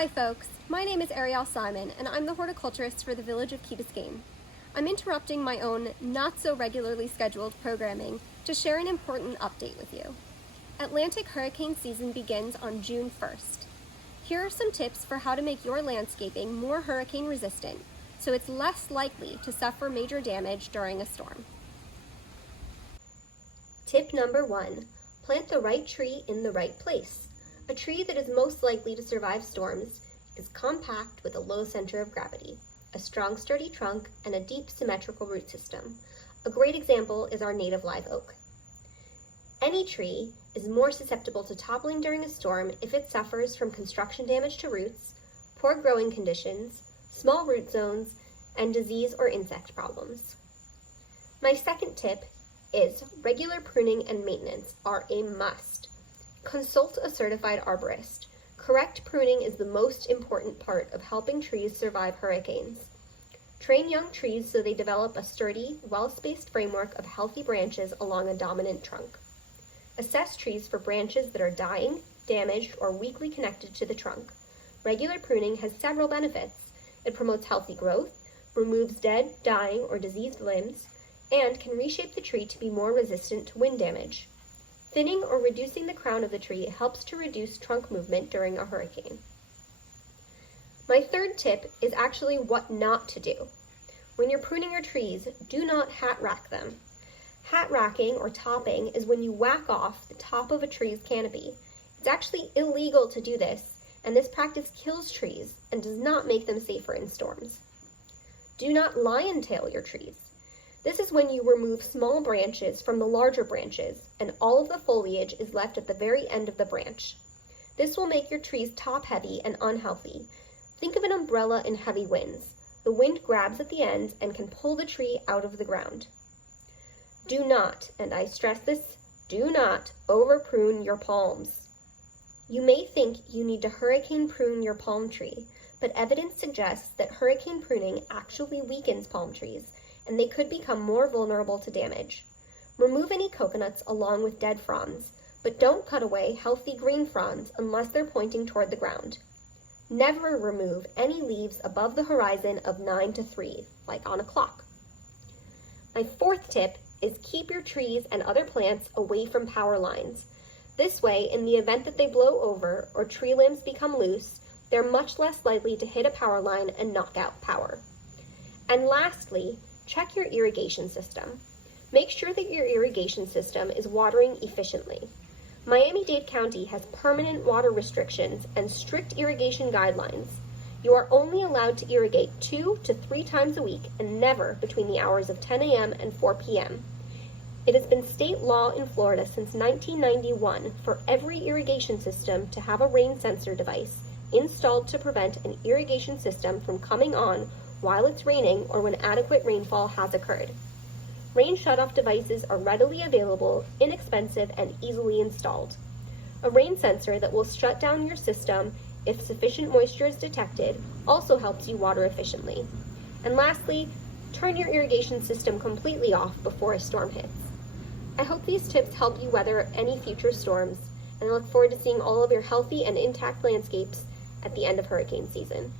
Hi folks, my name is Arielle Simon and I'm the horticulturist for the village of Key Biscayne. I'm interrupting my own not so regularly scheduled programming to share an important update with you. Atlantic hurricane season begins on June 1st. Here are some tips for how to make your landscaping more hurricane resistant so it's less likely to suffer major damage during a storm. Tip number 1, plant the right tree in the right place. A tree that is most likely to survive storms is compact with a low center of gravity, a strong sturdy trunk, and a deep symmetrical root system. A great example is our native live oak. Any tree is more susceptible to toppling during a storm if it suffers from construction damage to roots, poor growing conditions, small root zones, and disease or insect problems. My second tip is regular pruning and maintenance are a must. Consult a certified arborist. Correct pruning is the most important part of helping trees survive hurricanes. Train young trees so they develop a sturdy, well-spaced framework of healthy branches along a dominant trunk. Assess trees for branches that are dying, damaged, or weakly connected to the trunk. Regular pruning has several benefits. It promotes healthy growth, removes dead, dying, or diseased limbs, and can reshape the tree to be more resistant to wind damage. Thinning or reducing the crown of the tree helps to reduce trunk movement during a hurricane. My third tip is actually what not to do. When you're pruning your trees, do not hat rack them. Hat racking or topping is when you whack off the top of a tree's canopy. It's actually illegal to do this, and this practice kills trees and does not make them safer in storms. Do not lion tail your trees. This is when you remove small branches from the larger branches and all of the foliage is left at the very end of the branch. This will make your trees top heavy and unhealthy. Think of an umbrella in heavy winds. The wind grabs at the ends and can pull the tree out of the ground. Do not, and I stress this, do not over prune your palms. You may think you need to hurricane prune your palm tree, but evidence suggests that hurricane pruning actually weakens palm trees and they could become more vulnerable to damage. Remove any coconuts along with dead fronds, but don't cut away healthy green fronds unless they're pointing toward the ground. Never remove any leaves above the horizon of 9 to 3, like on a clock. My fourth tip is keep your trees and other plants away from power lines. This way, in the event that they blow over or tree limbs become loose, they're much less likely to hit a power line and knock out power. And lastly, check your irrigation system. Make sure that your irrigation system is watering efficiently. Miami-Dade County has permanent water restrictions and strict irrigation guidelines. You are only allowed to irrigate 2 to 3 times a week and never between the hours of 10 a.m. and 4 p.m. It has been state law in Florida since 1991 for every irrigation system to have a rain sensor device installed to prevent an irrigation system from coming on while it's raining or when adequate rainfall has occurred. Rain shutoff devices are readily available, inexpensive, and easily installed. A rain sensor that will shut down your system if sufficient moisture is detected also helps you water efficiently. And lastly, turn your irrigation system completely off before a storm hits. I hope these tips help you weather any future storms, and I look forward to seeing all of your healthy and intact landscapes at the end of hurricane season.